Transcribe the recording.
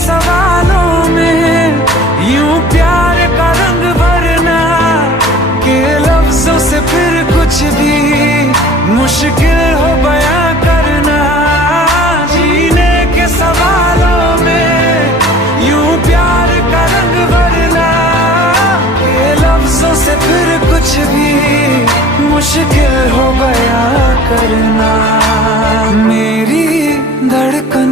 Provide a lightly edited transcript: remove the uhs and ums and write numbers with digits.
सवालों में यूं प्यार का रंग भरना के लफ्जों से फिर कुछ भी मुश्किल हो बयां करना। जीने के सवालों में यूं प्यार का रंग भरना के लफ्जों से फिर कुछ भी मुश्किल हो बयां करना। मेरी धड़कन